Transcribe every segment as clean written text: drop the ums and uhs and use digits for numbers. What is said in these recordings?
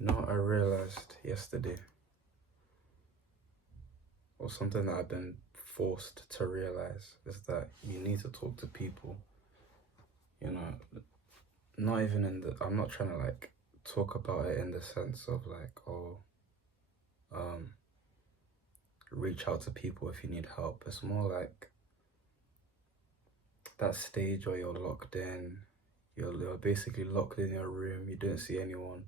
You know what I realized yesterday, or something that I've been forced to realize, is that you need to talk to people. You know, not even in the, I'm not trying to like talk about it in the sense of like, oh, um, reach out to people if you need help. It's more like that stage where you're locked in, you're basically locked in your room, you don't see anyone,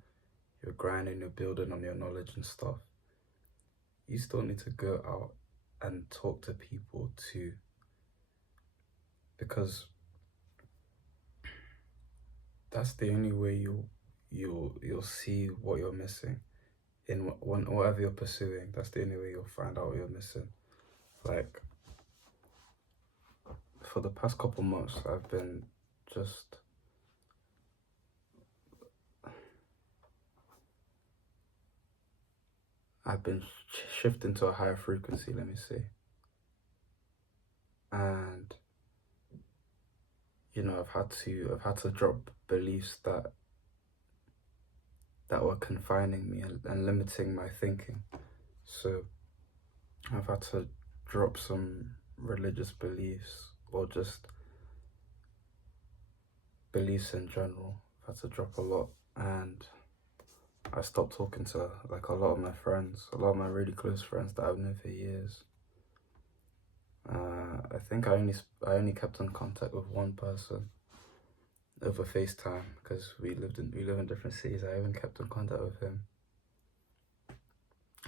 you're grinding, you're building on your knowledge and stuff. You still need to go out and talk to people too, because that's the only way you'll see what you're missing in whatever you're pursuing. That's the only way you'll find out what you're missing. Like, for the past couple months, just I've been shifting to a higher frequency, let me say. And I've had to drop beliefs that were confining me and limiting my thinking. So I've had to drop some religious beliefs, or just beliefs in general. I've had to drop a lot, and I stopped talking to like a lot of my friends, a lot of my really close friends that I've known for years. I think I only kept in contact with one person over FaceTime, because we live in different cities. I even kept in contact with him.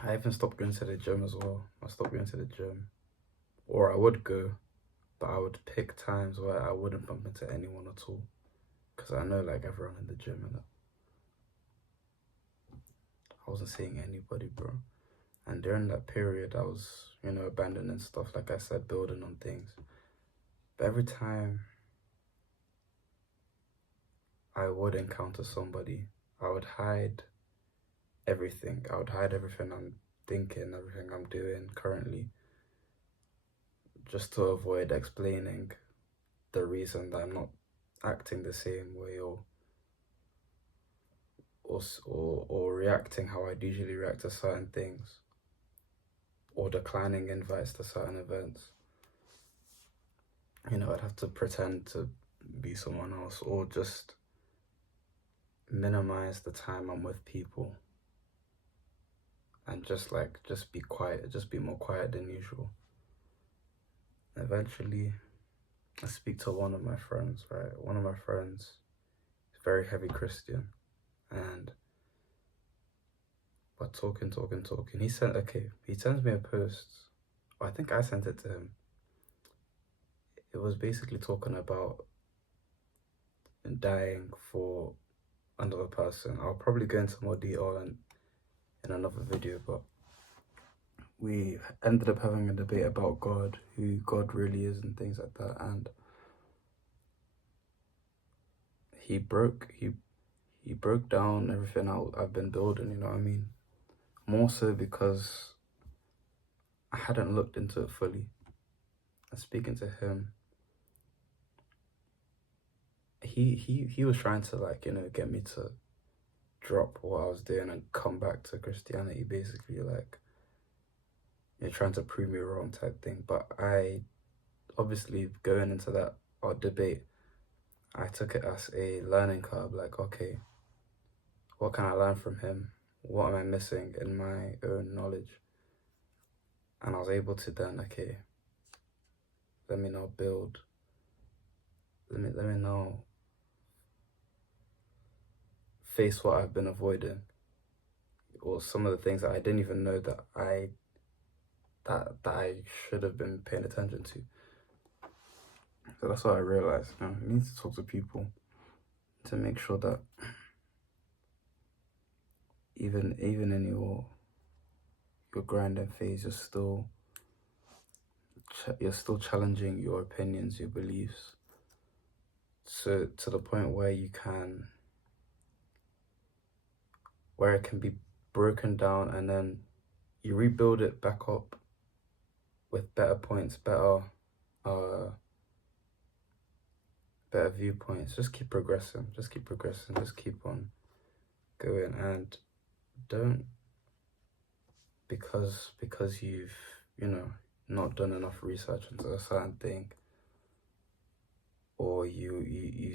I even stopped going to the gym as well. I stopped going to the gym, or I would go, but I would pick times where I wouldn't bump into anyone at all, because I know like everyone in the gym, and I wasn't seeing anybody, bro. And during that period, I was, abandoning stuff, like I said, building on things. But every time I would encounter somebody, I would hide everything. I would hide everything I'm thinking, everything I'm doing currently, just to avoid explaining the reason that I'm not acting the same way, or reacting how I'd usually react to certain things, or declining invites to certain events. I'd have to pretend to be someone else, or just minimize the time I'm with people, and just be quiet, just be more quiet than usual. Eventually, I speak to one of my friends, right? One of my friends is very heavy Christian, and we're talking. He sends me a post. I think I sent it to him. It was basically talking about dying for another person. I'll probably go into more detail in another video, but we ended up having a debate about God, who God really is, and things like that. And he broke down everything I've been building. You know what I mean? More so because I hadn't looked into it fully. And speaking to him, he was trying to get me to drop what I was doing and come back to Christianity. Basically, like, you're trying to prove me wrong type thing. But I, obviously, going into that our debate, I took it as a learning curve. Like, okay, what can I learn from him? What am I missing in my own knowledge? And I was able to then, okay, let me now build. Let me now face what I've been avoiding, or some of the things that I didn't even know that I should have been paying attention to. So that's what I realized. You need to talk to people to make sure that even in your grinding phase, you're still challenging your opinions, your beliefs, so to the point where it can be broken down, and then you rebuild it back up with better points, better viewpoints. Just keep progressing, just keep on going. And don't, because you've, you know, not done enough research into a certain thing, or you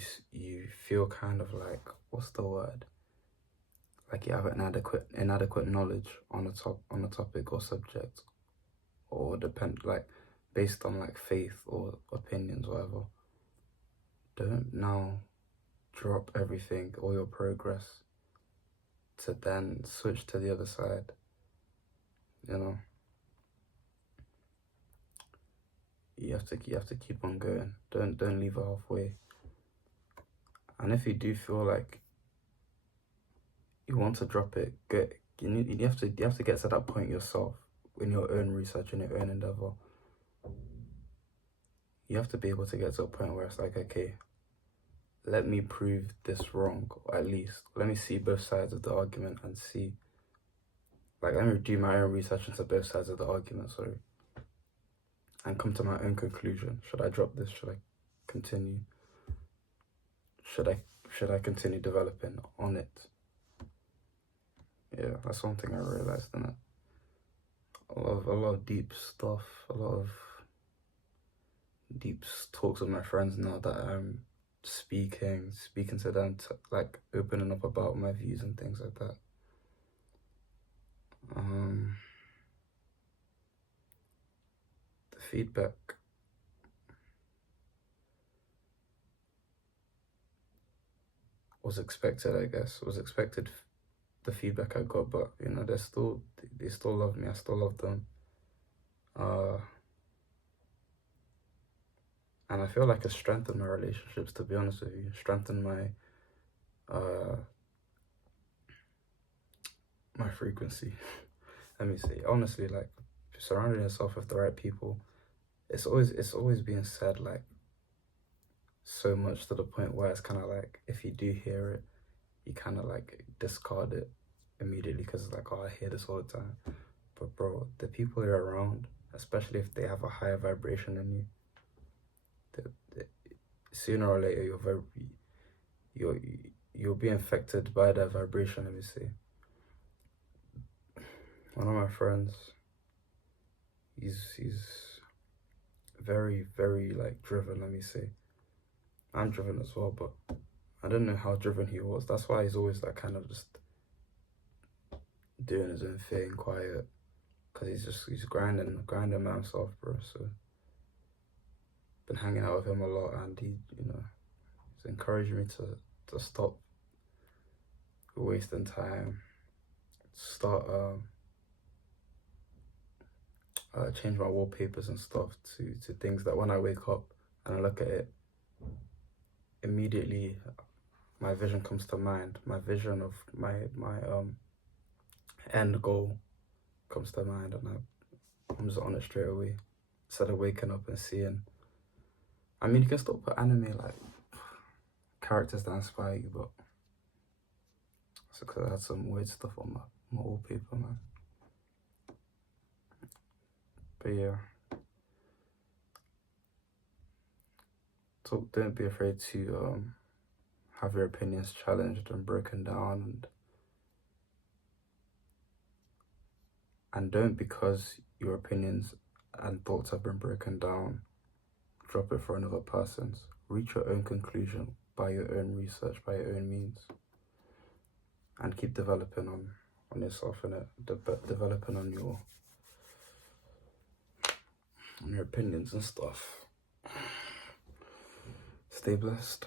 feel kind of like, what's the word, like you have inadequate knowledge on a topic or subject, or depend, like, based on like faith or opinions, whatever. Don't now drop everything, all your progress, to then switch to the other side. You know, you have to keep on going. Don't leave it halfway. And if you do feel like you want to drop it, you have to get to that point yourself in your own research, in your own endeavor. You have to be able to get to a point where it's like, okay, let me prove this wrong, or at least let me see both sides of the argument and see, like, let me do my own research into both sides of the argument, sorry, and come to my own conclusion. Should I drop this? Should I continue? Should I continue developing on it? Yeah, that's one thing I realized in it. A lot of deep stuff, a lot of deep talks with my friends now that I'm speaking to them, to, like, opening up about my views and things like that. The feedback was expected, I guess. Was expected, the feedback I got, but you know, they still love me. I still love them. And I feel like it's strengthened my relationships, to be honest with you. Strengthened my frequency. Let me see. Honestly, like, surrounding yourself with the right people, it's always being said, like, so much to the point where it's kind of like, if you do hear it, you kind of like discard it immediately because it's like, oh, I hear this all the time. But bro, the people you're around, especially if they have a higher vibration than you, sooner or later you'll be infected by that vibration. Let me see. One of my friends, he's very, very like driven. Let me say, I'm driven as well, but I don't know how driven he was. That's why he's always like kind of just doing his own thing, quiet, because he's grinding by himself, bro. So been hanging out with him a lot, and he's encouraging me to stop wasting time, start change my wallpapers and stuff to things that when I wake up and I look at it, immediately my vision comes to mind. My vision of my end goal comes to mind, and I'm just on it straight away, instead of waking up and seeing. I mean, you can still put anime, like, characters that inspire you, but it's because I had some weird stuff on my wallpaper, man. But yeah, so don't be afraid to have your opinions challenged and broken down, and don't, because your opinions and thoughts have been broken down, drop it for another person's. Reach your own conclusion by your own research, by your own means, and keep developing on yourself, and developing on your opinions and stuff. Stay blessed.